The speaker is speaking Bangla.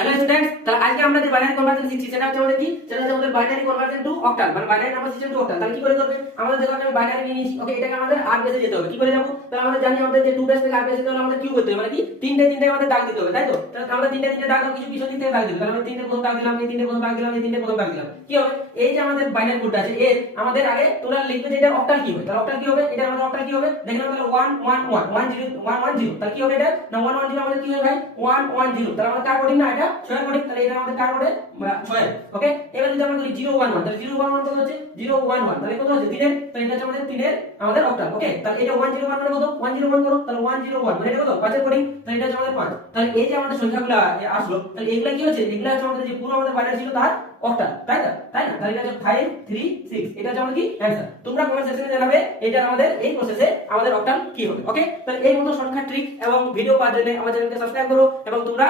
হ্যালো স্টুডেন্টস, তাহলে আজকে আমরা যে বাইনারি কনভার্সন শিখছি সেটা হচ্ছে আমাদের কি, সেটা হচ্ছে আমাদের বাইনারি কনভার্সন টু অক্টাল, মানে binary number system to octal. তাহলে কি করে করবে? আমাদের দেখো আমি বাইনারি নিয়ে নিয়েছি, ওকে, এটাকে আমাদের আর বেসে যেতে হবে। কি করে যাব? তাহলে আমরা জানি আমাদের যে টু বেস থেকে আর বেসে যেতে হলে আমাদের কি করতে হবে, মানে কি তিনটে তিনটে আমাদের দাগ দিতে হবে, তাই তো? তাহলে আমরা তিনটে তিনটে দাগ দাও, কিছু পিছন দিক থেকে দাগ দিতে হবে। তাহলে আমরা তিনটে প্রথম দাগ দিলাম, এই তিনটে প্রথম দাগ দিলাম, এই তিনটে প্রথম দাগ দিলাম। কি হবে? এই যে আমাদের বাইনারি কোডটা আছে এর আমাদের আগে তোমরা লিখবে যে এটা অক্টাল কি হবে। তাহলে অক্টাল কি হবে? এটা আমাদের অক্টাল কি হবে দেখলাম। তাহলে 1 1 1 1 0 1 1 0। তাহলে কি হবে এটা? না 1 1 0 আমাদের কি হবে ভাই? 1 1 0। তাহলে আমাদের কার কোডিং না, এটা ছয়ের কোডিং। তাহলে এটা আমাদের কার কোডে? ছয়ের। ওকে, এবার যদি আমরা করি 0 1 1, তাহলে 0 1 1 কত হচ্ছে? 0 1 1। তাহলে কত হচ্ছে? 3 এর। তাহলে এটা হচ্ছে আমাদের 3 এর আমাদের অক্টাল। ওকে, তাহলে এটা 1 0 1 মানে কত? 1 0 1 করো। তাহলে 1 0 1 মানে এটা কত? 5 এর কোডিং। তাহলে এটা হচ্ছে আমাদের 5। তাহলে এই যে আমাদের সংখ্যাগুলো আসলো, তাহলে এগুলা কি হচ্ছে? এগুলা হচ্ছে আমাদের যে পুরো আমাদের বাইনারি ছিল তার অক্টাল, তাই না? তাই না? তাহলে এটা হচ্ছে 5 3 6। এটা হচ্ছে আমাদের কি অ্যানসার। তোমরা কমেন্ট সেকশনে জানাবে এটা আমাদের এই প্রসেসে আমাদের অক্টাল কি হবে। ওকে, তাহলে এই মতো শর্টকাট ট্রিক এবং ভিডিও পাওয়ার জন্য আমার চ্যানেলকে সাবস্ক্রাইব করো এবং তোমরা